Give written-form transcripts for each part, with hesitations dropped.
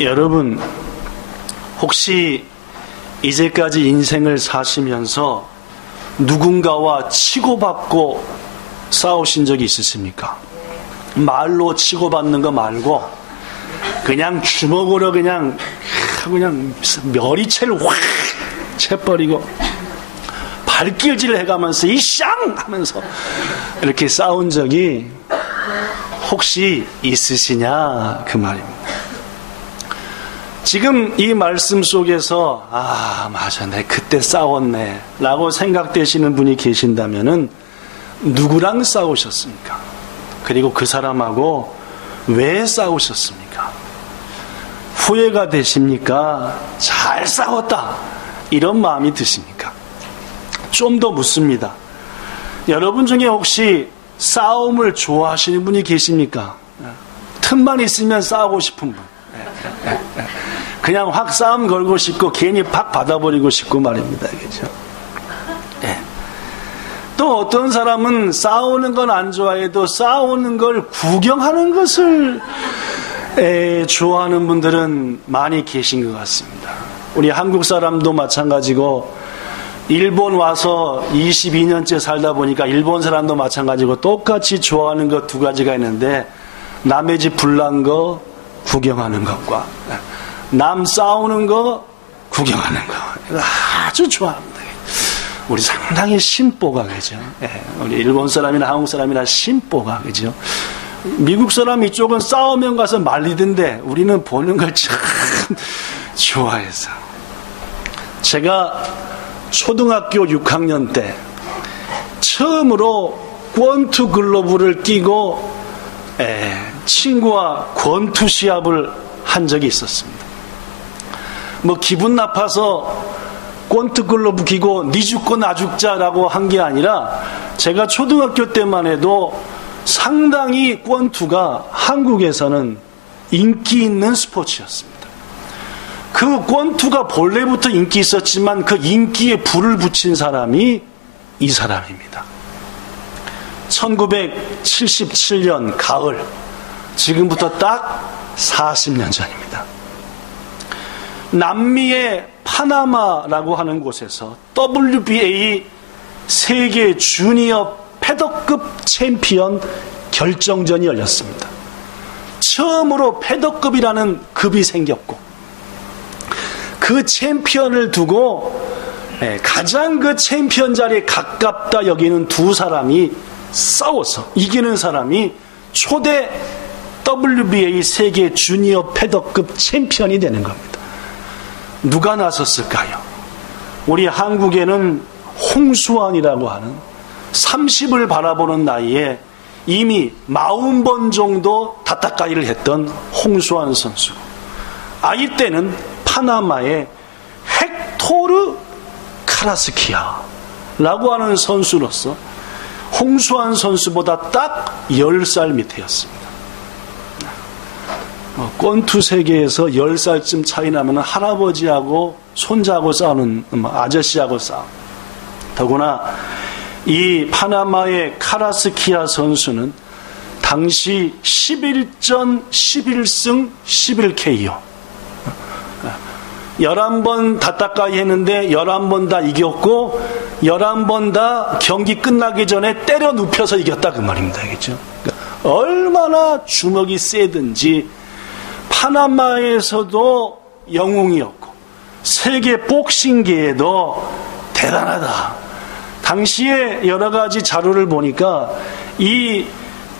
여러분, 혹시 이제까지 인생을 사시면서 누군가와 치고받고 싸우신 적이 있으십니까? 말로 치고받는 거 말고 그냥 주먹으로 그냥 머리채를 확 채버리고 발길질을 해가면서 이샹 하면서 이렇게 싸운 적이 혹시 있으시냐 그 말입니다. 지금 이 말씀 속에서 맞아, 내 그때 싸웠네 라고 생각되시는 분이 계신다면은 누구랑 싸우셨습니까? 그리고 그 사람하고 왜 싸우셨습니까? 후회가 되십니까? 잘 싸웠다 이런 마음이 드십니까? 좀 더 묻습니다. 여러분 중에 혹시 싸움을 좋아하시는 분이 계십니까? 틈만 있으면 싸우고 싶은 분, 그냥 확 싸움 걸고 싶고 괜히 팍 받아버리고 싶고 말입니다. 그렇죠? 또 어떤 사람은 싸우는 건 안 좋아해도 싸우는 걸 구경하는 것을 좋아하는 분들은 많이 계신 것 같습니다. 우리 한국 사람도 마찬가지고 일본 와서 22년째 살다 보니까 일본 사람도 마찬가지고 똑같이 좋아하는 것 두 가지가 있는데, 남의 집 불난 거 구경하는 것과 남 싸우는 거 구경하는 거 아주 좋아합니다. 우리 상당히 심보가 그죠? 우리 일본 사람이나 한국 사람이나 심보가 그죠? 미국 사람 이쪽은 싸우면 가서 말리던데 우리는 보는 걸 참 좋아해서. 제가 초등학교 6학년 때 처음으로 권투 글러브를 끼고 친구와 권투 시합을 한 적이 있었습니다. 뭐 기분 나빠서 권투 글러브 끼고 니 죽고 나 죽자라고 한 게 아니라, 제가 초등학교 때만 해도 상당히 권투가 한국에서는 인기 있는 스포츠였습니다. 그 권투가 본래부터 인기 있었지만 그 인기에 불을 붙인 사람이 이 사람입니다. 1977년 가을, 지금부터 딱 40년 전입니다. 남미의 파나마라고 하는 곳에서 WBA 세계 주니어 패더급 챔피언 결정전이 열렸습니다. 처음으로 패더급이라는 급이 생겼고, 그 챔피언을 두고 가장 그 챔피언 자리에 가깝다 여기는 두 사람이 싸워서 이기는 사람이 초대 WBA 세계 주니어 패더급 챔피언이 되는 겁니다. 누가 나섰을까요? 우리 한국에는 홍수환이라고 하는 30을 바라보는 나이에 이미 40번 정도 다타카이를 했던 홍수환 선수고, 아이 때는 파나마의 헥토르 카라스키아라고 하는 선수로서 홍수환 선수보다 딱 10살 밑에였습니다. 권투 세계에서 10살쯤 차이 나면 할아버지하고 손자하고 싸우는 아저씨하고 싸움. 더구나 이 파나마의 카라스키아 선수는 당시 11전 11승 11KO 11번 다타카이 했는데 11번 다 이겼고 11번 다 경기 끝나기 전에 때려 눕혀서 이겼다 그 말입니다. 알겠죠? 그러니까 얼마나 주먹이 세든지 파나마에서도 영웅이었고 세계 복싱계에도 대단하다. 당시에 여러 가지 자료를 보니까 이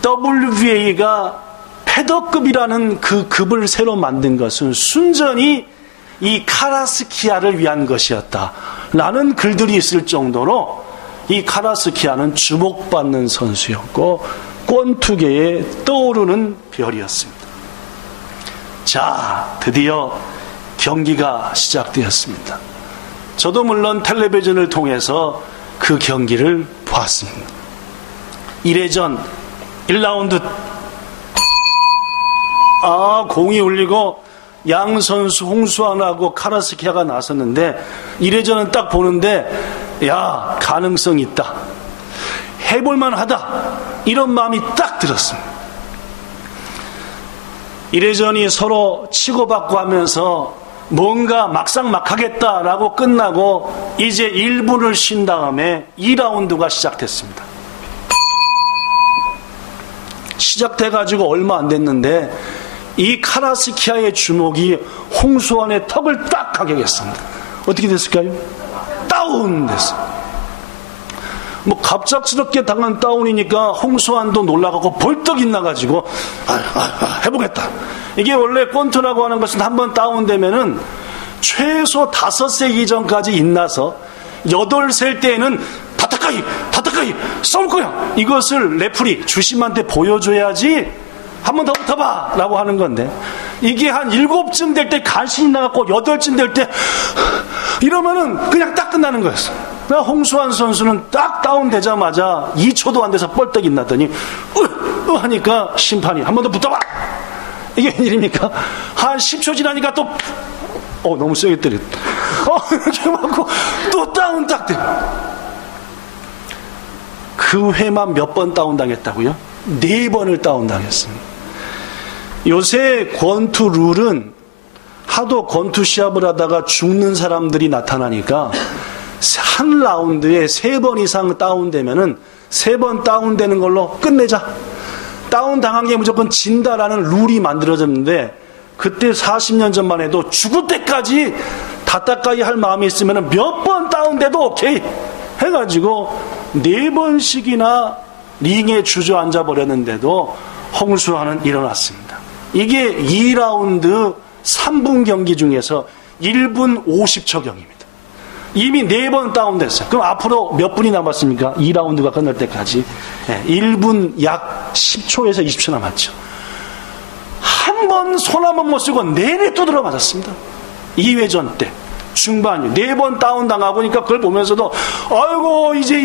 WBA가 패더급이라는 그 급을 새로 만든 것은 순전히 이 카라스키아를 위한 것이었다 라는 글들이 있을 정도로 이 카라스키아는 주목받는 선수였고 권투계에 떠오르는 별이었습니다. 자, 드디어 경기가 시작되었습니다. 저도 물론 텔레비전을 통해서 그 경기를 보았습니다. 1회전 1라운드 공이 울리고 양 선수 홍수환하고 카라스키아가 나섰는데 1회전은 딱 보는데 야, 가능성 있다, 해볼만 하다, 이런 마음이 딱 들었습니다. 이래저니 서로 치고받고 하면서 뭔가 막상 막 하겠다라고 끝나고 이제 1분을 쉰 다음에 2라운드가 시작됐습니다. 시작돼가지고 얼마 안 됐는데 이 카라스키아의 주먹이 홍수환의 턱을 딱 가격했습니다. 어떻게 됐을까요? 다운됐어요. 뭐 갑작스럽게 당한 다운이니까 홍수환도 놀라가고 벌떡 일나가지고 해보겠다. 이게 원래 권투라고 하는 것은 한번 다운되면은 최소 5세 이전까지 인나서 8세 때에는 다타카이 싸울 거야. 이것을 레프리 주심한테 보여줘야지 한 번 더 붙어봐 라고 하는 건데, 이게 한 7쯤 될 때 간신히 나갔고 8쯤 될 때 이러면은 그냥 딱 끝나는 거였어. 홍수환 선수는 딱 다운되자마자 2초도 안 돼서 뻘떡 일났더니 하니까 심판이 한 번 더 붙어봐. 이게 웬일입니까? 한 10초 지나니까 또 너무 세게 때렸. 이렇게 맞고 또 다운 딱 돼. 그 회만 몇 번 다운당했다고요? 4번을 다운당했습니다. 요새 권투 룰은 하도 권투 시합을 하다가 죽는 사람들이 나타나니까 한 라운드에 3번 이상 다운되면은 3번 다운되는 걸로 끝내자. 다운당한 게 무조건 진다라는 룰이 만들어졌는데, 그때 40년 전만 해도 죽을 때까지 다따까이 할 마음이 있으면 몇 번 다운돼도 오케이 해가지고 4번씩이나 링에 주저앉아 버렸는데도 홍수환은 일어났습니다. 이게 2라운드 3분 경기 중에서 1분 50초 경기입니다. 이미 4번 다운됐어요. 그럼 앞으로 몇 분이 남았습니까? 2라운드가 끝날 때까지 1분 약 10초에서 20초 남았죠. 한 번 손 한 번 못 쓰고 내내 두드려 맞았습니다. 2회전 때 중반이 4번 다운 당하고 그러니까 그걸 보면서도 아이고 이제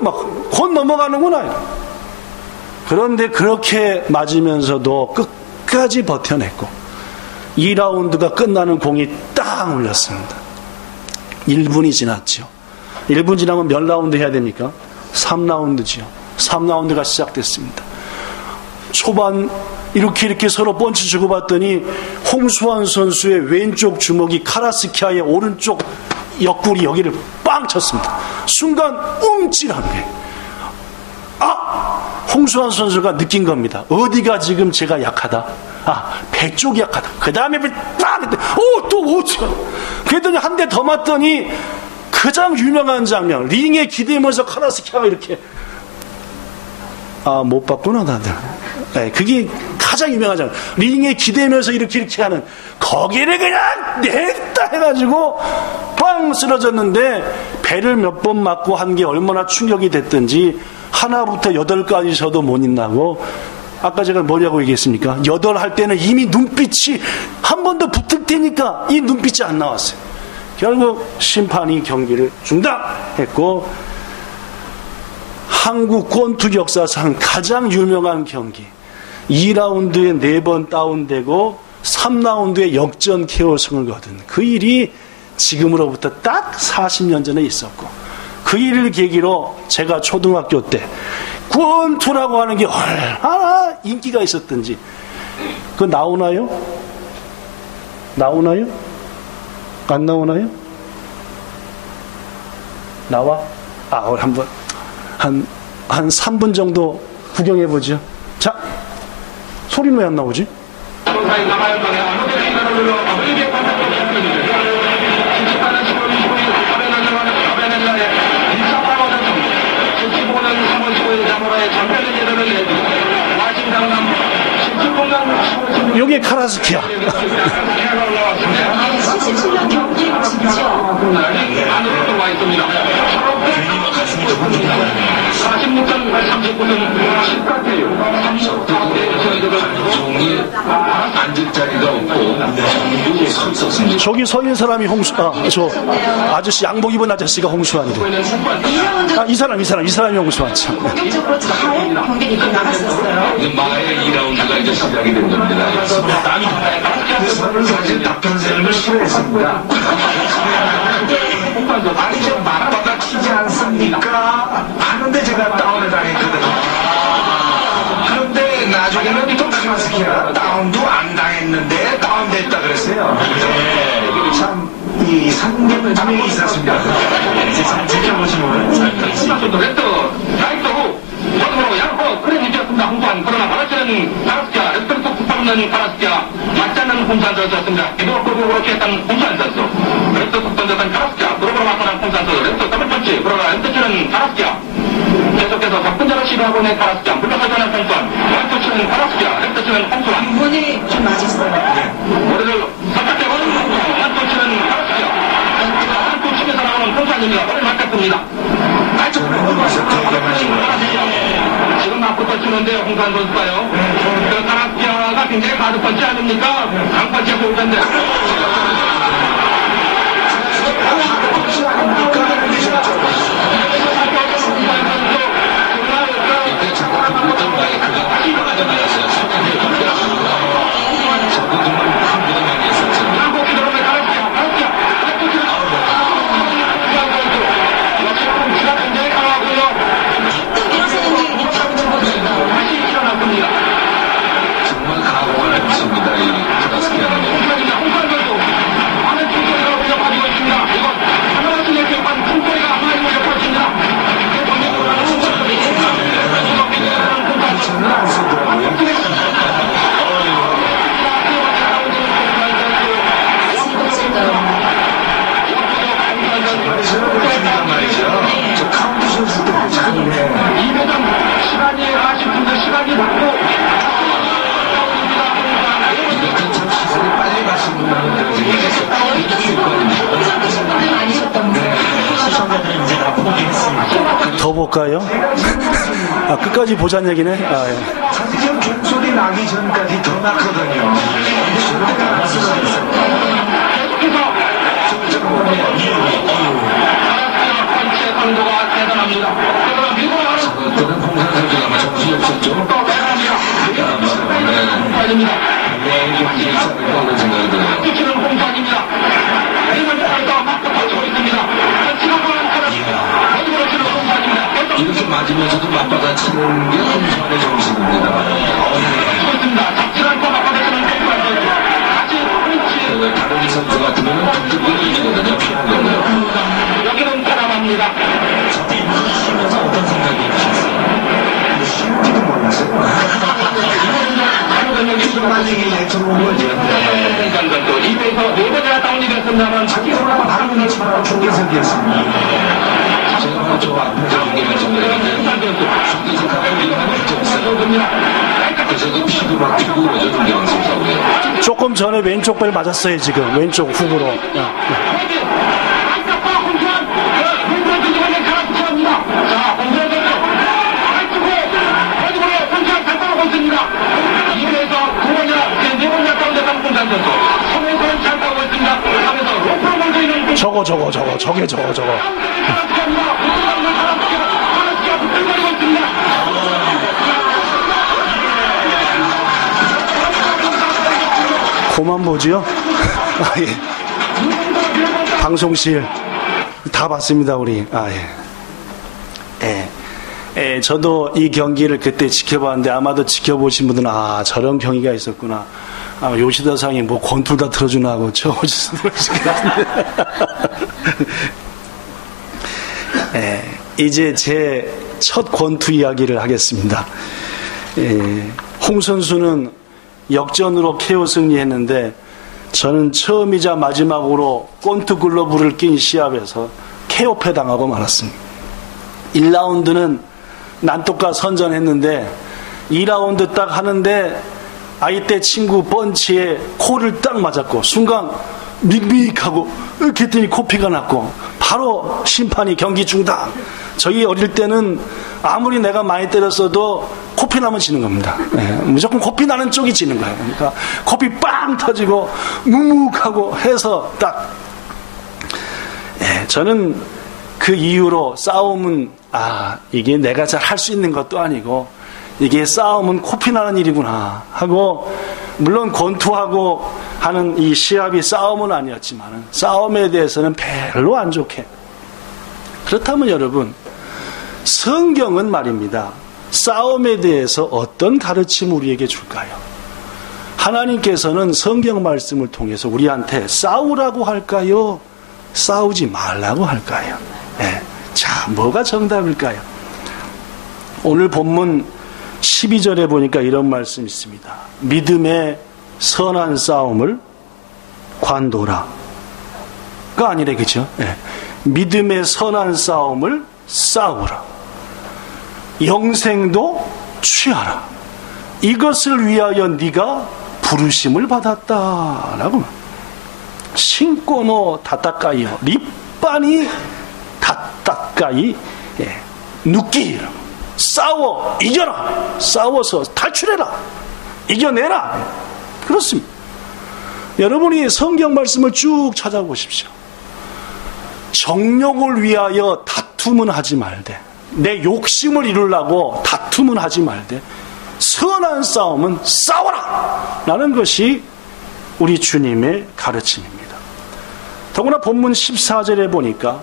막 곧 넘어가는구나. 그런데 그렇게 맞으면서도 끝까지 버텨냈고 2라운드가 끝나는 공이 딱 울렸습니다. 1분이 지났죠. 1분 지나면 몇 라운드 해야 됩니까? 3라운드지요. 3라운드가 시작됐습니다. 초반 이렇게 서로 펀치 주고받더니 홍수환 선수의 왼쪽 주먹이 카라스키아의 오른쪽 옆구리 여기를 빵 쳤습니다. 순간 움찔한 게, 홍수환 선수가 느낀 겁니다. 어디가 지금 제가 약하다? 배 쪽이 약하다. 그 다음에 딱 했더니 또 오죠. 그랬더니 한 대 더 맞더니 가장 유명한 장면, 링에 기대면서 카라스키아가 이렇게 못 봤구나 다들. 네, 그게 가장 유명한 장면. 링에 기대면서 이렇게 하는, 거기를 그냥 냈다 해가지고 빵 쓰러졌는데, 배를 몇 번 맞고 한 게 얼마나 충격이 됐든지 하나부터 8까지서도 못 잊나고, 아까 제가 뭐라고 얘기했습니까? 8 할 때는 이미 눈빛이 한 번 더 붙을 테니까 이 눈빛이 안 나왔어요. 결국 심판이 경기를 중단했고, 한국 권투 역사상 가장 유명한 경기, 2라운드에 4번 다운되고 3라운드에 역전 KO승을 거둔 그 일이 지금으로부터 딱 40년 전에 있었고, 그 일을 계기로 제가 초등학교 때 권투라고 하는 게 얼마나 인기가 있었던지. 그거 나오나요? 나오나요? 안 나오나요? 나와? 우리 한번 한 3분 정도 구경해보죠. 자, 소리는 왜 안 나오지? 여기 카라스키아. 77년 경기 직전. 안으로 와 있습니다. 46점 39점 14대요. 종이 앉을 자리가 없고 서 있었습니다. 저기 서 있는 사람이 저 아저씨, 양복 입은 아저씨가 홍수환이래. 이 사람이 홍수환. 참. 본격적으로 잘 경기를 이끌어 나갔었어요. 마의 2라운드가 이제 시작이 된 겁니다. 저는 사실 답변 세력을 싫어했습니다. 아니, 저 맞바닥 치지 않습니까? 하는데 제가 다운을 당했거든요. 그런데 나중에는 또 카라스키가 다운도 안 당했는데 다운됐다 그랬어요. 네. 참, 이 상경점이 있었습니다. 참 지켜보시면 홈런도 라이트고 원으로 양호 크레딧이었습니다. 홍수환 그러나 바라치는 카라스키아 레프트를 꼭 붙잡는 카라스키아 맞지 않는 홍수환 선수였습니다. 이도 그렇게 했던 홍수환 선수 레프트 꼭 던졌던 카라스키아 그러고 나서는 홍수환 선수 레프트 더블펀치 그러나 왼쪽치는 카라스키아 계속해서 접근자를 시도하고 있는 카라스키아 물러서자는 홍수환 왼쪽치는 카라스키아 레프트치는 홍수환 이분이 좀 맞았어요. 머리를 살짝대고는 홍수환 왼쪽치는 카라스키아 왼쪽치에서 나오는 홍수환입니다. 머리를 맞겠습니다. 지금 앞부터 치는데 홍수환 선수가요. 그 카라스키아가 굉장히 가득펀치 아닙니까? 강펀치에 보이던데. 더 볼까요? 아, 끝까지 보자는 얘기네. 아, 예. 사실은 종소리 나기 전까지 더 났거든요. 강도가 대단합니다. 그때는 홍산 선수가 아마 정신이 없었죠. 아닙니다. 굉장히 있지 않을까 하는 생각이 들어요. 치는 홍산입니다. 내면에서 맞고 터지고 있습니다. 지나가는 사람 어디로 치는 홍산입니다. 이렇게 맞으면서도 맞받아치는 게 홍산의 정신입니다. 있습니다. 잡지 않고 맞받아치는 홍산 선수. 다시 다른 선수 같으면 득점이 이기거든요. 피하는 거고요. 여기는 가담합니다. 저때 이거 치면서 어떤 생각이 드셨어요? 쉬운지도 몰랐어요. 만지기에 들어온 거죠. 홍산 선수 2회에서 4번이나 다운이 됐습니다만 자기가 바로 위치가 조계석이었습니다. 제가 바로 저 앞에서 경기를 정리했는데 홍산 선수 저기서 가면 위험한 게 없어요. 그래서 그 피도 막 튀고 그러죠. 중계방 선수하고요. 조금 전에 왼쪽 발 맞았어요, 지금. 왼쪽 훅으로. 야. 저게 저거. 고만 보지요? 아, 예. 방송실 다 봤습니다, 우리. 아, 예. 예, 저도 이 경기를 그때 지켜봤는데 아마도 지켜보신 분들은 아, 저런 경기가 있었구나. 아, 요시다 상이 뭐 권투 다 틀어주나 하고 저어지서 들어주실 것 같은데. 예, 이제 제 첫 권투 이야기를 하겠습니다. 예, 홍 선수는 역전으로 KO 승리했는데 저는 처음이자 마지막으로 권투 글러브를 낀 시합에서 KO패 당하고 말았습니다. 1라운드는 난독과 선전했는데 2라운드 딱 하는데 아이때 친구 펀치에 코를 딱 맞았고 순간 믹믹하고 이렇게 했더니 코피가 났고 바로 심판이 경기 중단. 저희 어릴 때는 아무리 내가 많이 때렸어도 코피 나면 지는 겁니다. 네, 무조건 코피 나는 쪽이 지는 거예요. 그러니까 코피 빵 터지고 묵묵하고 해서 딱 저는 그 이후로 싸움은 이게 내가 잘 할 수 있는 것도 아니고 이게 싸움은 코피 나는 일이구나 하고 물론 권투하고 하는 이 시합이 싸움은 아니었지만 싸움에 대해서는 별로 안 좋게 그렇다면 여러분 성경은 말입니다. 싸움에 대해서 어떤 가르침 우리에게 줄까요? 하나님께서는 성경 말씀을 통해서 우리한테 싸우라고 할까요? 싸우지 말라고 할까요? 네. 자, 뭐가 정답일까요? 오늘 본문 12절에 보니까 이런 말씀이 있습니다. 믿음의 선한 싸움을 관도라. 가 아니래, 그죠? 네. 믿음의 선한 싸움을 싸우라. 영생도 취하라. 이것을 위하여 네가 부르심을 받았다라고. 신고노 다따까이요 리빠니 다따까이 눕기. 싸워 이겨라. 싸워서 탈출해라. 이겨내라. 그렇습니다. 여러분이 성경 말씀을 쭉 찾아보십시오. 정욕을 위하여 다툼은 하지 말되, 내 욕심을 이루려고 다툼은 하지 말되, 선한 싸움은 싸워라 라는 것이 우리 주님의 가르침입니다. 더구나 본문 14절에 보니까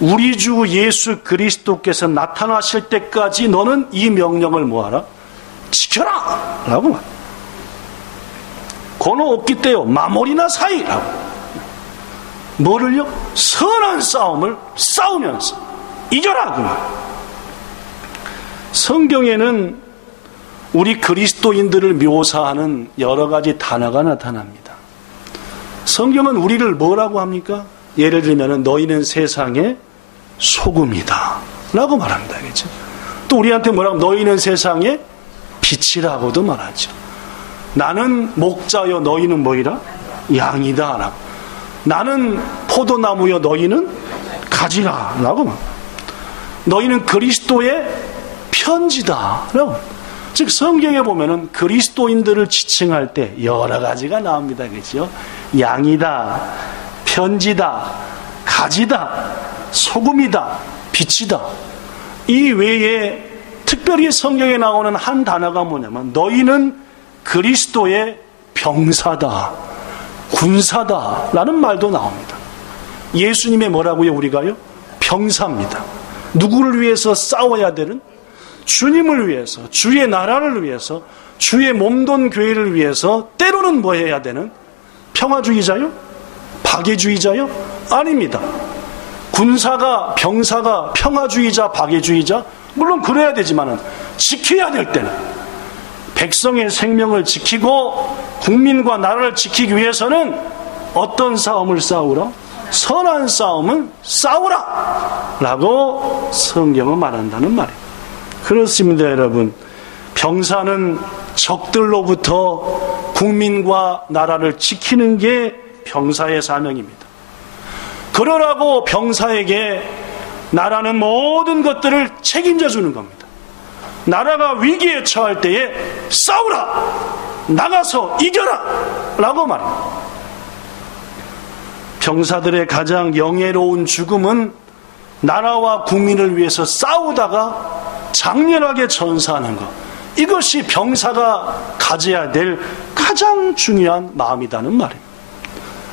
우리 주 예수 그리스도께서 나타나실 때까지 너는 이 명령을 뭐하라? 지켜라 라고 말합니다. 고노 없기 때요 마모리나 사이라고. 뭐를요? 선한 싸움을 싸우면서 이겨라 그 말. 성경에는 우리 그리스도인들을 묘사하는 여러 가지 단어가 나타납니다. 성경은 우리를 뭐라고 합니까? 예를 들면 너희는 세상의 소금이다 라고 말합니다. 그렇죠? 또 우리한테 뭐라고 너희는 세상의 빛이라고도 말하죠. 나는 목자여 너희는 뭐이라? 양이다 라고. 나는 포도나무여 너희는 가지라 라고 말합니다. 너희는 그리스도의 편지다 라고. 즉 성경에 보면은 그리스도인들을 지칭할 때 여러 가지가 나옵니다. 그렇죠? 양이다, 편지다, 가지다, 소금이다, 빛이다. 이 외에 특별히 성경에 나오는 한 단어가 뭐냐면 너희는 그리스도의 병사다, 군사다 라는 말도 나옵니다. 예수님의 뭐라고요? 우리가요? 병사입니다. 누구를 위해서 싸워야 되는? 주님을 위해서, 주의 나라를 위해서, 주의 몸돈 교회를 위해서 때로는 뭐 해야 되는? 평화주의자요? 박애주의자요? 아닙니다. 군사가, 병사가 평화주의자, 박애주의자? 물론 그래야 되지만은 지켜야 될 때는 백성의 생명을 지키고 국민과 나라를 지키기 위해서는 어떤 싸움을 싸우라? 선한 싸움은 싸우라! 라고 성경은 말한다는 말이에요. 그렇습니다, 여러분. 병사는 적들로부터 국민과 나라를 지키는 게 병사의 사명입니다. 그러라고 병사에게 나라는 모든 것들을 책임져 주는 겁니다. 나라가 위기에 처할 때에 싸우라! 나가서 이겨라! 라고 말합니다. 병사들의 가장 영예로운 죽음은 나라와 국민을 위해서 싸우다가 장렬하게 전사하는 것. 이것이 병사가 가져야 될 가장 중요한 마음이라는 말입니다.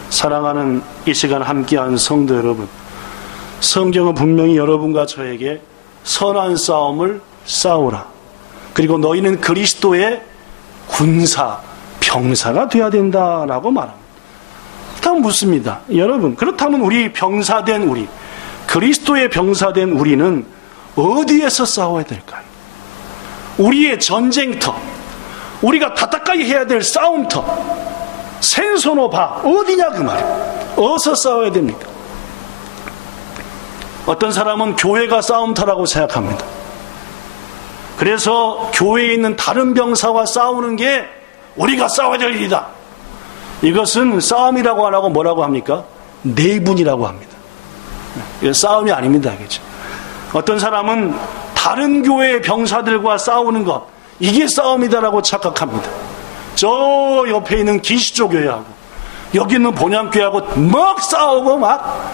사랑하는 이 시간 함께하는 성도 여러분, 성경은 분명히 여러분과 저에게 선한 싸움을 싸우라. 그리고 너희는 그리스도의 군사, 병사가 되어야 된다라고 말합니다. 그렇다면 묻습니다. 여러분, 그렇다면 우리 병사된 우리, 그리스도의 병사된 우리는 어디에서 싸워야 될까요? 우리의 전쟁터, 우리가 다따까이 해야 될 싸움터, 센소노바 어디냐 그 말이에요. 어디서 싸워야 됩니까? 어떤 사람은 교회가 싸움터라고 생각합니다. 그래서 교회에 있는 다른 병사와 싸우는 게 우리가 싸워야 될 일이다. 이것은 싸움이라고 안 하고 뭐라고 합니까? 내분이라고 합니다. 이건 싸움이 아닙니다. 그렇죠? 어떤 사람은 다른 교회의 병사들과 싸우는 것, 이게 싸움이다라고 착각합니다. 저 옆에 있는 기시조 교회하고 여기 있는 본향교회하고 막 싸우고 막,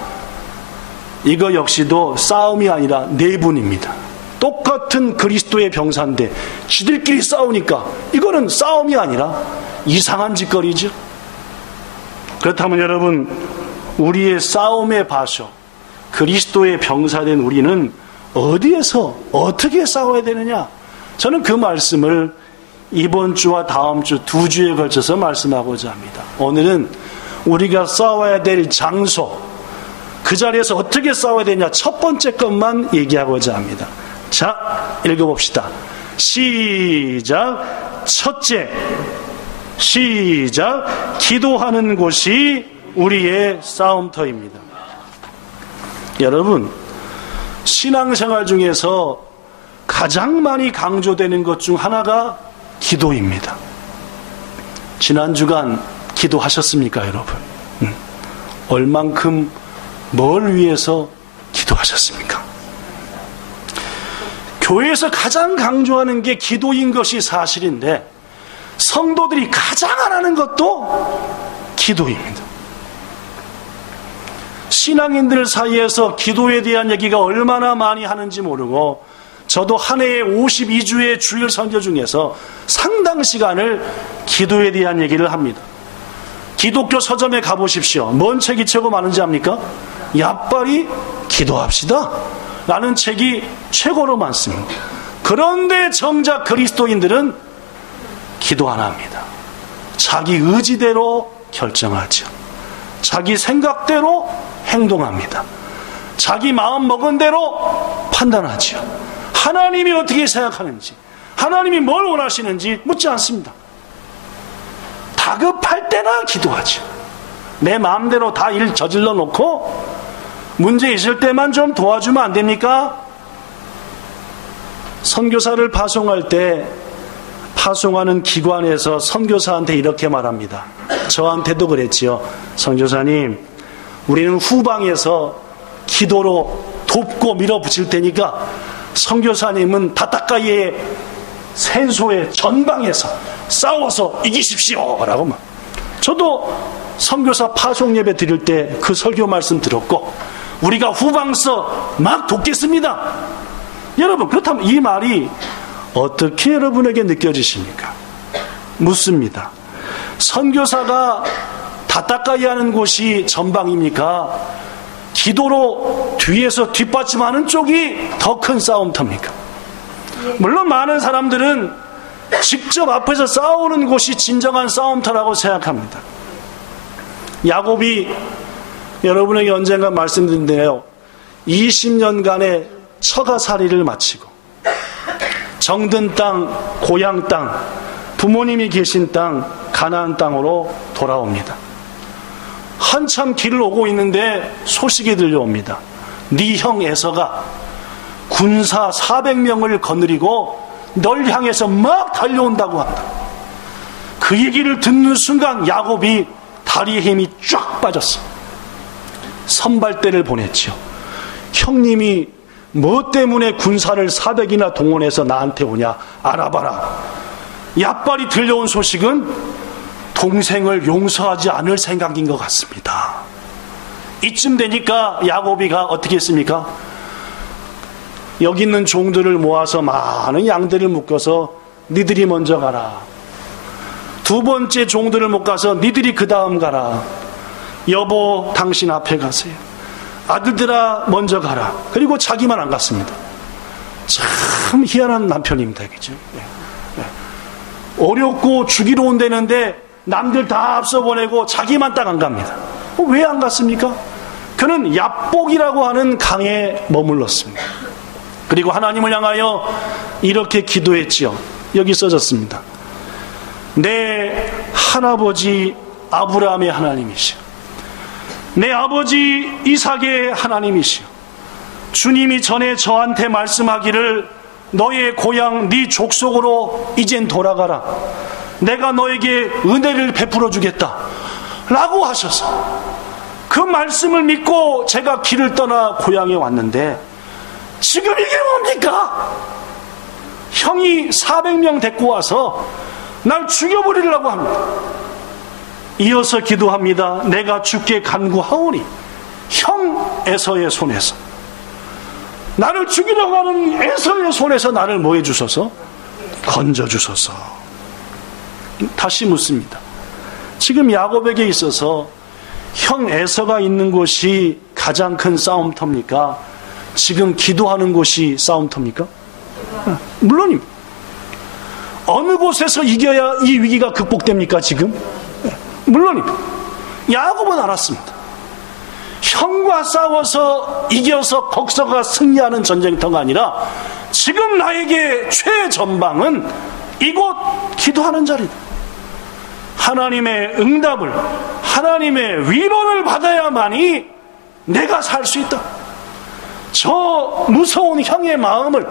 이거 역시도 싸움이 아니라 내분입니다. 똑같은 그리스도의 병사인데 지들끼리 싸우니까 이거는 싸움이 아니라 이상한 짓거리죠. 그렇다면 여러분, 우리의 싸움의場所, 그리스도의 병사된 우리는 어디에서 어떻게 싸워야 되느냐? 저는 그 말씀을 이번 주와 다음 주 2주에 걸쳐서 말씀하고자 합니다. 오늘은 우리가 싸워야 될 장소, 그 자리에서 어떻게 싸워야 되냐 첫 번째 것만 얘기하고자 합니다. 자, 읽어봅시다. 시작. 첫째, 시작. 기도하는 곳이 우리의 싸움터입니다. 여러분, 신앙생활 중에서 가장 많이 강조되는 것 중 하나가 기도입니다. 지난 주간 기도하셨습니까, 여러분? 얼만큼 뭘 위해서 기도하셨습니까? 교회에서 가장 강조하는 게 기도인 것이 사실인데 성도들이 가장 안 하는 것도 기도입니다. 신앙인들 사이에서 기도에 대한 얘기가 얼마나 많이 하는지 모르고 저도 한 해에 52주의 주일 선교 중에서 상당 시간을 기도에 대한 얘기를 합니다. 기독교 서점에 가보십시오. 뭔 책이 최고 많은지 압니까? 야빨이 기도합시다 라는 책이 최고로 많습니다. 그런데 정작 그리스도인들은 기도 안 합니다. 자기 의지대로 결정하죠. 자기 생각대로 행동합니다. 자기 마음 먹은 대로 판단하죠. 하나님이 어떻게 생각하는지, 하나님이 뭘 원하시는지 묻지 않습니다. 다급할 때나 기도하죠. 내 마음대로 다 일 저질러 놓고 문제 있을 때만 좀 도와주면 안 됩니까? 선교사를 파송할 때 파송하는 기관에서 선교사한테 이렇게 말합니다. 저한테도 그랬지요. 선교사님, 우리는 후방에서 기도로 돕고 밀어붙일 테니까 선교사님은 바닷가의 센소의 전방에서 싸워서 이기십시오 라고 막. 저도 선교사 파송 예배 드릴 때 그 설교 말씀 들었고 우리가 후방서 막 돕겠습니다. 여러분, 그렇다면 이 말이 어떻게 여러분에게 느껴지십니까? 묻습니다. 선교사가 바닷가에 하는 곳이 전방입니까? 기도로 뒤에서 뒷받침하는 쪽이 더 큰 싸움터입니까? 물론 많은 사람들은 직접 앞에서 싸우는 곳이 진정한 싸움터라고 생각합니다. 야곱이 여러분에게 언젠가 말씀드린데요, 20년간의 처가살이를 마치고 정든 땅, 고향 땅, 부모님이 계신 땅, 가나안 땅으로 돌아옵니다. 한참 길을 오고 있는데 소식이 들려옵니다. 네 형 에서가 군사 400명을 거느리고 널 향해서 막 달려온다고 한다. 그 얘기를 듣는 순간 야곱이 다리에 힘이 쫙 빠졌어. 선발대를 보냈죠. 형님이 뭐 때문에 군사를 400이나 동원해서 나한테 오냐 알아봐라. 야빨이 들려온 소식은 동생을 용서하지 않을 생각인 것 같습니다. 이쯤 되니까 야곱이가 어떻게 했습니까? 여기 있는 종들을 모아서 많은 양들을 묶어서 니들이 먼저 가라. 두 번째 종들을 못 가서 니들이 그 다음 가라. 여보, 당신 앞에 가세요. 아들들아, 먼저 가라. 그리고 자기만 안 갔습니다. 참 희한한 남편입니다. 그죠? 어렵고 죽이러 온다는데 남들 다 앞서 보내고 자기만 딱 안 갑니다. 왜 안 갔습니까? 그는 얍복이라고 하는 강에 머물렀습니다. 그리고 하나님을 향하여 이렇게 기도했지요. 여기 써졌습니다. 내 할아버지 아브라함의 하나님이시오, 내 아버지 이삭의 하나님이시오, 주님이 전에 저한테 말씀하기를 너의 고향 네 족속으로 이젠 돌아가라. 내가 너에게 은혜를 베풀어 주겠다 라고 하셔서 그 말씀을 믿고 제가 길을 떠나 고향에 왔는데 지금 이게 뭡니까? 형이 400명 데리고 와서 날 죽여버리려고 합니다. 이어서 기도합니다. 내가 주께 간구하오니 형 에서의 손에서, 나를 죽이려고 하는 에서의 손에서 나를 뭐 해주소서? 건져주소서. 다시 묻습니다. 지금 야곱에게 있어서 형 에서가 있는 곳이 가장 큰 싸움터입니까? 지금 기도하는 곳이 싸움터입니까? 물론입니다. 어느 곳에서 이겨야 이 위기가 극복됩니까 지금? 물론입니다. 야곱은 알았습니다. 형과 싸워서 이겨서 거기서가 승리하는 전쟁터가 아니라 지금 나에게 최전방은 이곳 기도하는 자리다. 하나님의 응답을, 하나님의 위로를 받아야만이 내가 살 수 있다. 저 무서운 형의 마음을,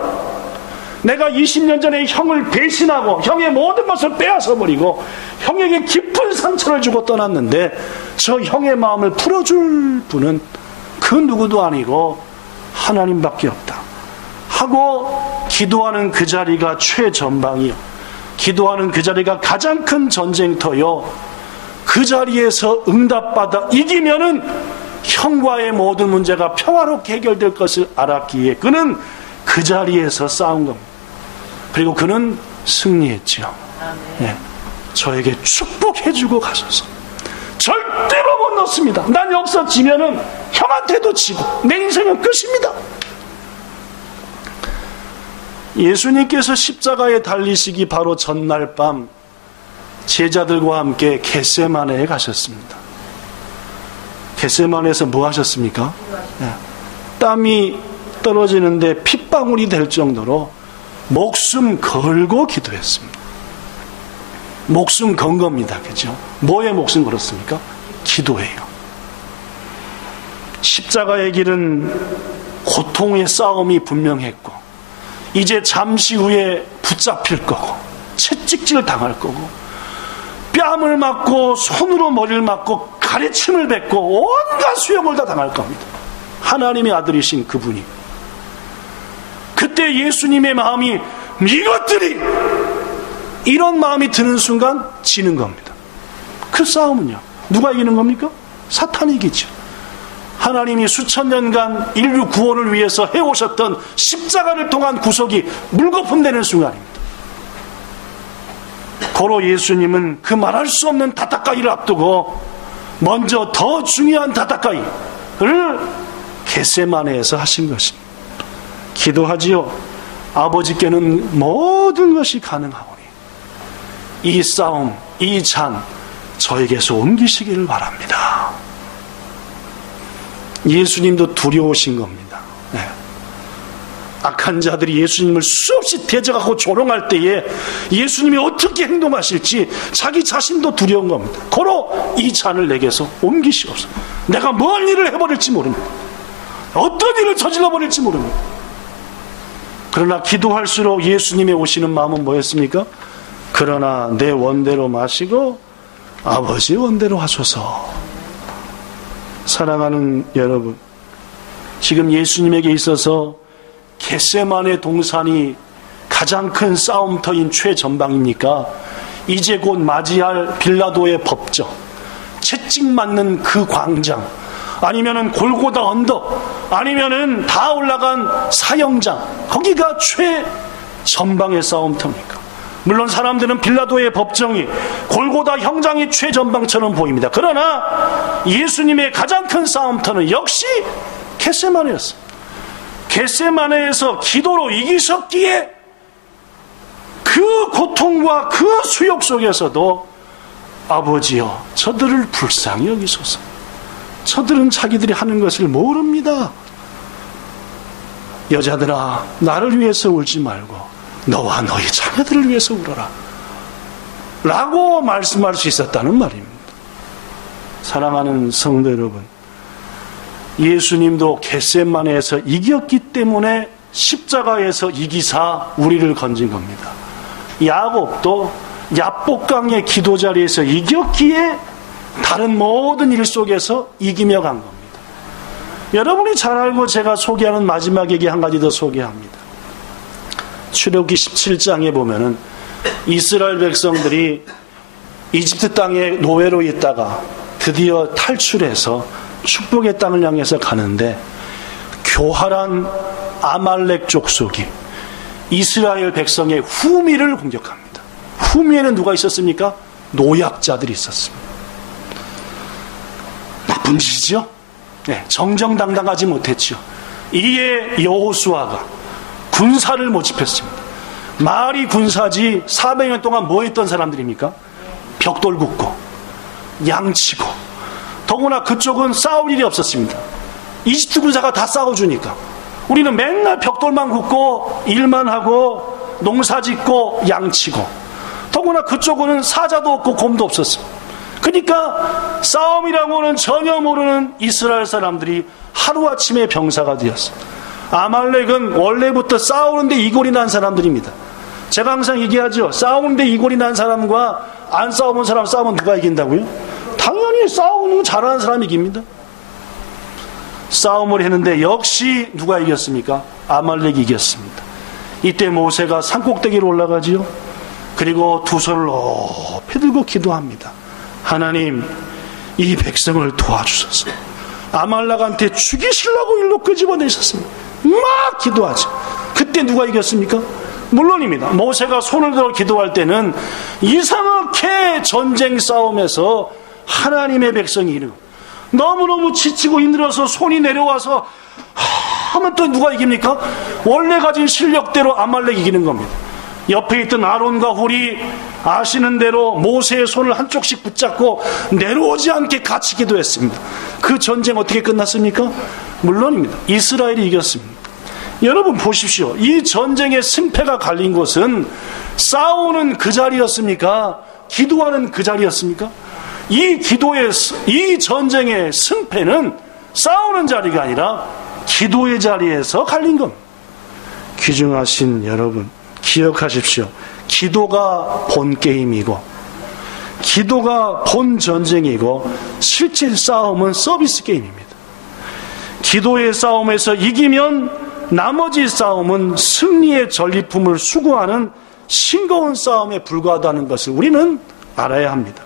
내가 20년 전에 형을 배신하고 형의 모든 것을 빼앗아버리고 형에게 깊은 상처를 주고 떠났는데 저 형의 마음을 풀어줄 분은 그 누구도 아니고 하나님밖에 없다 하고 기도하는 그 자리가 최전방이요, 기도하는 그 자리가 가장 큰 전쟁터요, 그 자리에서 응답받아 이기면은 형과의 모든 문제가 평화롭게 해결될 것을 알았기에 그는 그 자리에서 싸운 겁니다. 그리고 그는 승리했죠. 네. 저에게 축복해주고 가셔서 절대로 못 넣습니다. 난 여기서 지면은 형한테도 지고 내 인생은 끝입니다. 예수님께서 십자가에 달리시기 바로 전날 밤 제자들과 함께 겟세마네에 가셨습니다. 겟세마네에서 뭐 하셨습니까? 네. 땀이 떨어지는데 핏방울이 될 정도로 목숨 걸고 기도했습니다. 목숨 건 겁니다. 그죠? 뭐에 목숨 걸었습니까? 기도예요. 십자가의 길은 고통의 싸움이 분명했고 이제 잠시 후에 붙잡힐 거고 채찍질 당할 거고 뺨을 맞고 손으로 머리를 맞고 가래침을 뱉고 온갖 수욕을 다 당할 겁니다. 하나님의 아들이신 그분이. 그때 예수님의 마음이 이것들이, 이런 마음이 드는 순간 지는 겁니다. 그 싸움은요, 누가 이기는 겁니까? 사탄이 이기죠. 하나님이 수천 년간 인류 구원을 위해서 해오셨던 십자가를 통한 구속이 물거품되는 순간입니다. 고로 예수님은 그 말할 수 없는 다따까이를 앞두고 먼저 더 중요한 다따까이를 겟세마네에서 하신 것입니다. 기도하지요. 아버지께는 모든 것이 가능하오니 이 싸움, 이 잔 저에게서 옮기시기를 바랍니다. 예수님도 두려우신 겁니다. 네. 악한 자들이 예수님을 수없이 대적하고 조롱할 때에 예수님이 어떻게 행동하실지 자기 자신도 두려운 겁니다. 고로 이 잔을 내게서 옮기시옵소서. 내가 뭔 일을 해버릴지 모릅니다. 어떤 일을 저질러 버릴지 모릅니다. 그러나 기도할수록 예수님의 오시는 마음은 뭐였습니까? 그러나 내 원대로 마시고 아버지 원대로 하소서. 사랑하는 여러분, 지금 예수님에게 있어서 겟세마네 동산이 가장 큰 싸움터인 최전방입니까? 이제 곧 맞이할 빌라도의 법정, 채찍 맞는 그 광장, 아니면은 골고다 언덕, 아니면은 다 올라간 사형장, 거기가 최전방의 싸움터입니까? 물론 사람들은 빌라도의 법정이, 골고다 형장이 최전방처럼 보입니다. 그러나 예수님의 가장 큰 싸움터는 역시 겟세마네였습니다. 겟세마네에서 기도로 이기셨기에 그 고통과 그 수욕 속에서도 아버지여 저들을 불쌍히 여기소서. 저들은 자기들이 하는 것을 모릅니다. 여자들아 나를 위해서 울지 말고 너와 너희 자녀들을 위해서 울어라 라고 말씀할 수 있었다는 말입니다. 사랑하는 성도 여러분, 예수님도 겟세마네에서 이겼기 때문에 십자가에서 이기사 우리를 건진 겁니다. 야곱도 야복강의 기도 자리에서 이겼기에 다른 모든 일 속에서 이기며 간 겁니다. 여러분이 잘 알고 제가 소개하는 마지막 얘기 한 가지 더 소개합니다. 출애굽기 17장에 보면은 이스라엘 백성들이 이집트 땅에 노예로 있다가 드디어 탈출해서 축복의 땅을 향해서 가는데 교활한 아말렉 족속이 이스라엘 백성의 후미를 공격합니다. 후미에는 누가 있었습니까? 노약자들이 있었습니다. 나쁜 짓이죠? 네, 정정당당하지 못했죠. 이에 여호수아가 군사를 모집했습니다. 말이 군사지 400년 동안 뭐 했던 사람들입니까? 벽돌 굽고 양치고, 더구나 그쪽은 싸울 일이 없었습니다. 이집트 군사가 다 싸워주니까. 우리는 맨날 벽돌만 굽고 일만 하고 농사 짓고 양치고, 더구나 그쪽은 사자도 없고 곰도 없었어요. 그러니까 싸움이라고는 전혀 모르는 이스라엘 사람들이 하루아침에 병사가 되었어요. 아말렉은 원래부터 싸우는데 이골이 난 사람들입니다. 제가 항상 얘기하죠. 싸우는데 이골이 난 사람과 안 싸워본 사람 싸우면 누가 이긴다고요? 당연히 싸우는 거 잘하는 사람이 이깁니다. 싸움을 했는데 역시 누가 이겼습니까? 아말렉이 이겼습니다. 이때 모세가 산꼭대기로 올라가지요. 그리고 두 손을 높이 들고 기도합니다. 하나님, 이 백성을 도와주소서. 아말렉한테 죽이시려고 일로 끄집어내셨습니다. 막 기도하죠. 그때 누가 이겼습니까? 물론입니다. 모세가 손을 들어 기도할 때는 이상하게 전쟁 싸움에서 하나님의 백성이 이기고, 너무너무 지치고 힘들어서 손이 내려와서 하면 또 누가 이깁니까? 원래 가진 실력대로 아말렉이 이기는 겁니다. 옆에 있던 아론과 훌이 아시는 대로 모세의 손을 한쪽씩 붙잡고 내려오지 않게 같이 기도했습니다. 그 전쟁 어떻게 끝났습니까? 물론입니다. 이스라엘이 이겼습니다. 여러분 보십시오. 이 전쟁의 승패가 갈린 곳은 싸우는 그 자리였습니까? 기도하는 그 자리였습니까? 이 전쟁의 승패는 싸우는 자리가 아니라 기도의 자리에서 갈린 겁니다. 귀중하신 여러분, 기억하십시오. 기도가 본 게임이고, 기도가 본 전쟁이고, 실제 싸움은 서비스 게임입니다. 기도의 싸움에서 이기면 나머지 싸움은 승리의 전리품을 수고하는 싱거운 싸움에 불과하다는 것을 우리는 알아야 합니다.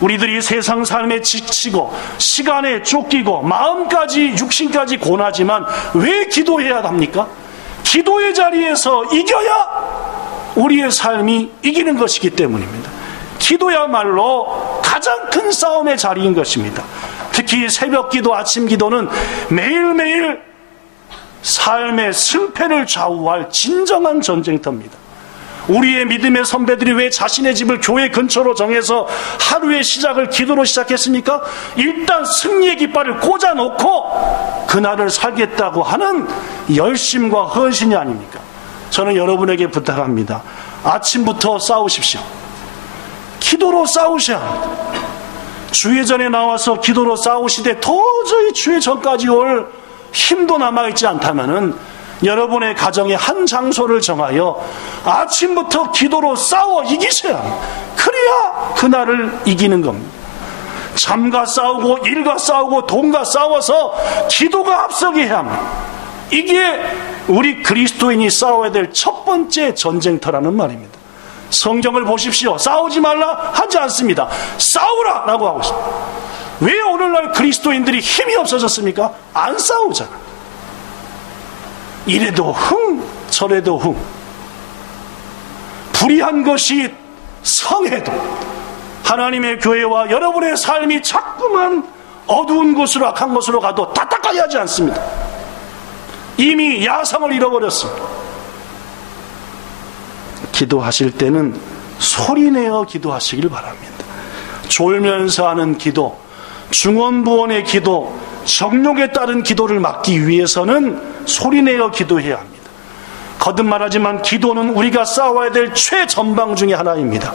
우리들이 세상 삶에 지치고 시간에 쫓기고 마음까지 육신까지 고나지만 왜 기도해야 합니까? 기도의 자리에서 이겨야 우리의 삶이 이기는 것이기 때문입니다. 기도야말로 가장 큰 싸움의 자리인 것입니다. 특히 새벽 기도, 아침 기도는 매일매일 삶의 승패를 좌우할 진정한 전쟁터입니다. 우리의 믿음의 선배들이 왜 자신의 집을 교회 근처로 정해서 하루의 시작을 기도로 시작했습니까? 일단 승리의 깃발을 꽂아놓고 그날을 살겠다고 하는 열심과 헌신이 아닙니까? 저는 여러분에게 부탁합니다. 아침부터 싸우십시오. 기도로 싸우셔야 합니다. 주회전에 나와서 기도로 싸우시되 도저히 주회전까지 올 힘도 남아있지 않다면은 여러분의 가정의 한 장소를 정하여 아침부터 기도로 싸워 이기셔야 합니다. 그래야 그날을 이기는 겁니다. 잠과 싸우고 일과 싸우고 돈과 싸워서 기도가 앞서게 해야 합니다. 이게 우리 그리스도인이 싸워야 될 첫 번째 전쟁터라는 말입니다. 성경을 보십시오. 싸우지 말라 하지 않습니다. 싸우라 라고 하고 있습니다. 왜 오늘날 그리스도인들이 힘이 없어졌습니까? 안 싸우잖아. 이래도 흥, 저래도 흥. 불의한 것이 성해도 하나님의 교회와 여러분의 삶이 자꾸만 어두운 곳으로 악한 곳으로 가도 따뜻하게 하지 않습니다. 이미 야성을 잃어버렸습니다. 기도하실 때는 소리내어 기도하시길 바랍니다. 졸면서 하는 기도, 중언부언의 기도, 정욕에 따른 기도를 막기 위해서는 소리내어 기도해야 합니다. 거듭 말하지만 기도는 우리가 싸워야 될 최전방 중에 하나입니다.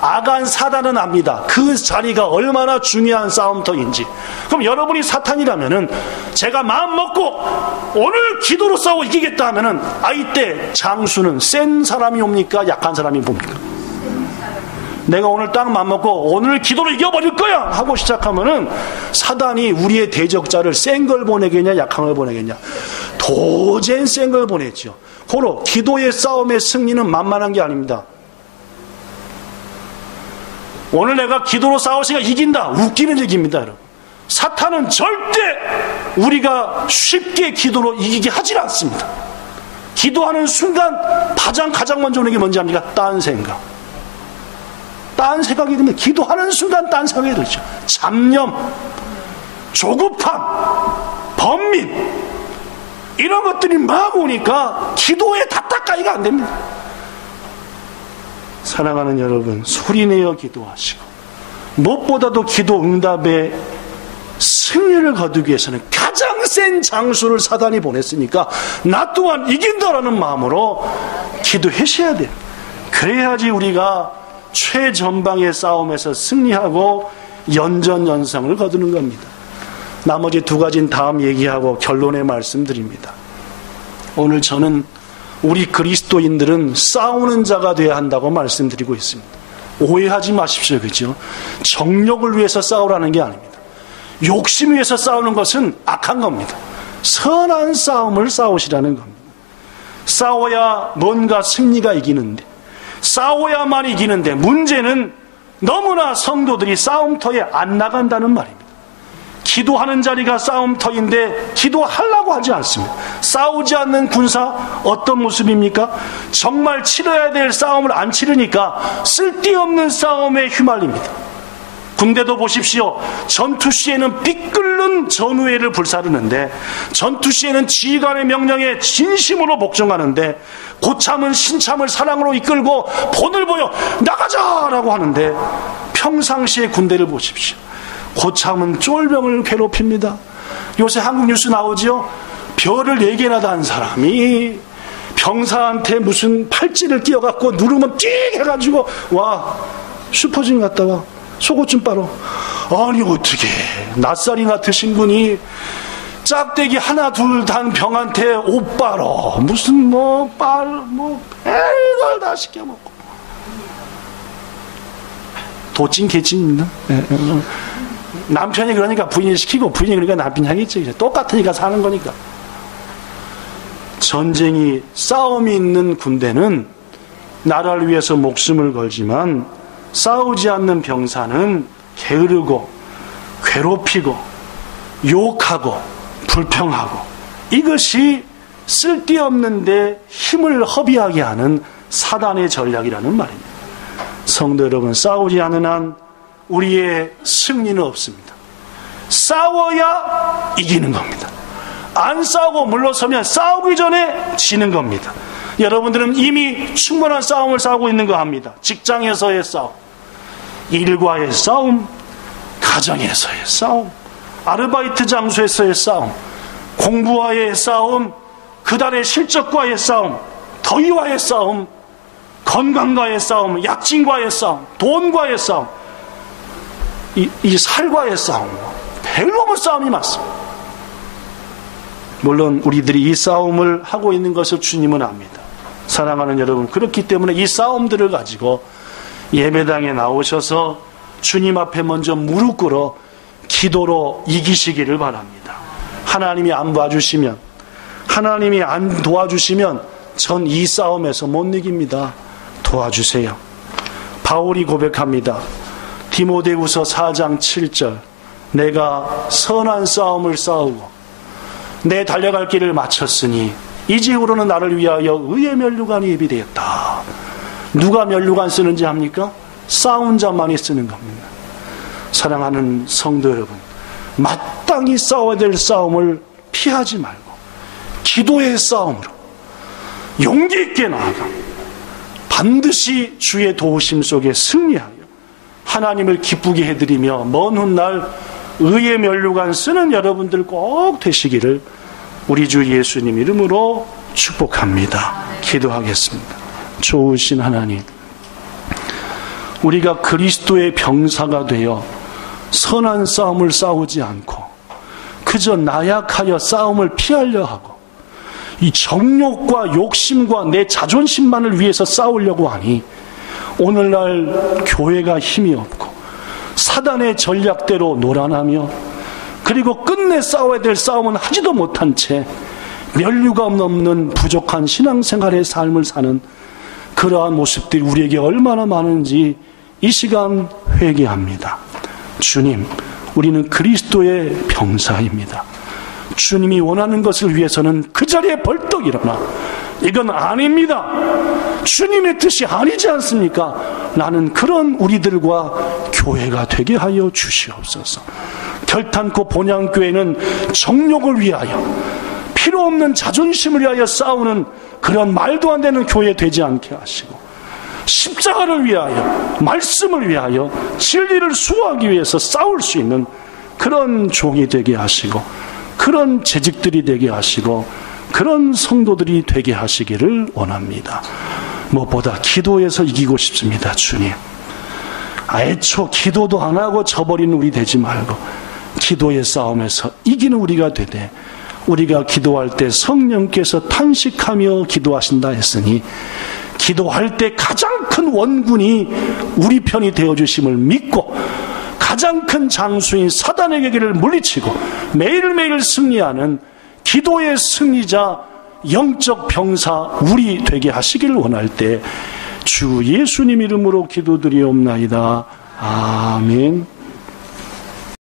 악한 사단은 압니다. 그 자리가 얼마나 중요한 싸움터인지. 그럼 여러분이 사탄이라면은 제가 마음 먹고 오늘 기도로 싸워 이기겠다 하면은 이때 장수는 센 사람이 옵니까? 약한 사람이 옵니까? 내가 오늘 딱 마음 먹고 오늘 기도로 이겨버릴 거야 하고 시작하면은 사단이 우리의 대적자를 센 걸 보내겠냐 약한 걸 보내겠냐? 도저히 센 걸 보냈죠. 고로 기도의 싸움의 승리는 만만한 게 아닙니다. 오늘 내가 기도로 싸우시니까 이긴다. 웃기는 얘기입니다, 여러분. 사탄은 절대 우리가 쉽게 기도로 이기게 하질 않습니다. 기도하는 순간 가장 먼저 오는 게 뭔지 압니까? 딴 생각. 딴 생각이 들면 기도하는 순간 딴 생각이 들죠. 잡념, 조급함, 번민 이런 것들이 막 오니까 기도에 다 닦아이가 안 됩니다. 사랑하는 여러분, 소리내어 기도하시고 무엇보다도 기도 응답의 승리를 거두기 위해서는 가장 센 장수를 사단이 보냈으니까 나 또한 이긴다라는 마음으로 기도하셔야 돼요. 그래야지 우리가 최전방의 싸움에서 승리하고 연전연승을 거두는 겁니다. 나머지 두 가지는 다음 얘기하고 결론에 말씀드립니다. 오늘 저는 우리 그리스도인들은 싸우는 자가 되어야 한다고 말씀드리고 있습니다. 오해하지 마십시오. 그죠? 정욕을 위해서 싸우라는 게 아닙니다. 욕심 위해서 싸우는 것은 악한 겁니다. 선한 싸움을 싸우시라는 겁니다. 싸워야 뭔가 승리가 이기는데, 싸워야만 이기는데, 문제는 너무나 성도들이 싸움터에 안 나간다는 말입니다. 기도하는 자리가 싸움터인데 기도하려고 하지 않습니다. 싸우지 않는 군사 어떤 모습입니까? 정말 치러야 될 싸움을 안 치르니까 쓸데없는 싸움에 휘말립니다. 군대도 보십시오. 전투 시에는 삐끓는 전우회를 불사르는데, 전투 시에는 지휘관의 명령에 진심으로 복종하는데, 고참은 신참을 사랑으로 이끌고 본을 보여 나가자라고 하는데, 평상시의 군대를 보십시오. 고참은 쫄병을 괴롭힙니다. 요새 한국 뉴스 나오죠? 별을 4개나 단 사람이 병사한테 무슨 팔찌를 끼워갖고 누르면 띡 해가지고 와, 슈퍼주니 갔다 와, 속옷 좀 빨어. 아니 어떻게 낯살이나 드신 분이 짝대기 하나 둘 단 병한테 옷 빨어, 무슨 별걸 다 시켜먹고. 도찐 개찐입니다. 남편이 그러니까 부인이 시키고, 부인이 그러니까 남편이 하겠지. 똑같으니까 사는 거니까. 전쟁이, 싸움이 있는 군대는 나라를 위해서 목숨을 걸지만, 싸우지 않는 병사는 게으르고 괴롭히고 욕하고 불평하고, 이것이 쓸데없는데 힘을 허비하게 하는 사단의 전략이라는 말입니다. 성도 여러분, 싸우지 않는 한 우리의 승리는 없습니다. 싸워야 이기는 겁니다. 안 싸우고 물러서면 싸우기 전에 지는 겁니다. 여러분들은 이미 충분한 싸움을 싸우고 있는 거 압니다. 직장에서의 싸움, 일과의 싸움, 가정에서의 싸움, 아르바이트 장소에서의 싸움, 공부와의 싸움, 그달의 실적과의 싸움, 더위와의 싸움, 건강과의 싸움, 약진과의 싸움, 돈과의 싸움, 이 살과의 싸움, 별로의 싸움이 많습니다. 물론 우리들이 이 싸움을 하고 있는 것을 주님은 압니다. 사랑하는 여러분, 그렇기 때문에 이 싸움들을 가지고 예배당에 나오셔서 주님 앞에 먼저 무릎 꿇어 기도로 이기시기를 바랍니다. 하나님이 안 봐주시면, 하나님이 안 도와주시면 전 이 싸움에서 못 이깁니다. 도와주세요. 바울이 고백합니다. 디모데후서 4장 7절, 내가 선한 싸움을 싸우고 내 달려갈 길을 마쳤으니 이제후로는 나를 위하여 의의 면류관이 예비되었다. 누가 면류관 쓰는지 압니까? 싸운 자만이 쓰는 겁니다. 사랑하는 성도 여러분, 마땅히 싸워야 될 싸움을 피하지 말고 기도의 싸움으로 용기 있게 나아가 반드시 주의 도우심 속에 승리하여 하나님을 기쁘게 해드리며 먼 훗날 의의 면류관 쓰는 여러분들 꼭 되시기를 우리 주 예수님 이름으로 축복합니다. 기도하겠습니다. 좋으신 하나님, 우리가 그리스도의 병사가 되어 선한 싸움을 싸우지 않고 그저 나약하여 싸움을 피하려 하고 이 정욕과 욕심과 내 자존심만을 위해서 싸우려고 하니 오늘날 교회가 힘이 없고 사단의 전략대로 노란하며, 그리고 끝내 싸워야 될 싸움은 하지도 못한 채 면류감 없는 부족한 신앙생활의 삶을 사는 그러한 모습들이 우리에게 얼마나 많은지 이 시간 회개합니다. 주님, 우리는 그리스도의 병사입니다. 주님이 원하는 것을 위해서는 그 자리에 벌떡 일어나 이건 아닙니다, 주님의 뜻이 아니지 않습니까? 나는 그런 우리들과 교회가 되게 하여 주시옵소서. 결탄코 본향교회는 정욕을 위하여, 필요 없는 자존심을 위하여 싸우는 그런 말도 안 되는 교회 되지 않게 하시고, 십자가를 위하여, 말씀을 위하여, 진리를 수호하기 위해서 싸울 수 있는 그런 종이 되게 하시고, 그런 재직들이 되게 하시고, 그런 성도들이 되게 하시기를 원합니다. 무엇보다 기도에서 이기고 싶습니다. 주님, 애초 기도도 안 하고 져버리는 우리 되지 말고 기도의 싸움에서 이기는 우리가 되되, 우리가 기도할 때 성령께서 탄식하며 기도하신다 했으니 기도할 때 가장 큰 원군이 우리 편이 되어주심을 믿고 가장 큰 장수인 사단에게를 물리치고 매일매일 승리하는 기도의 승리자, 영적 병사 우리 되게 하시기를 원할 때 주 예수님 이름으로 기도드리옵나이다. 아멘.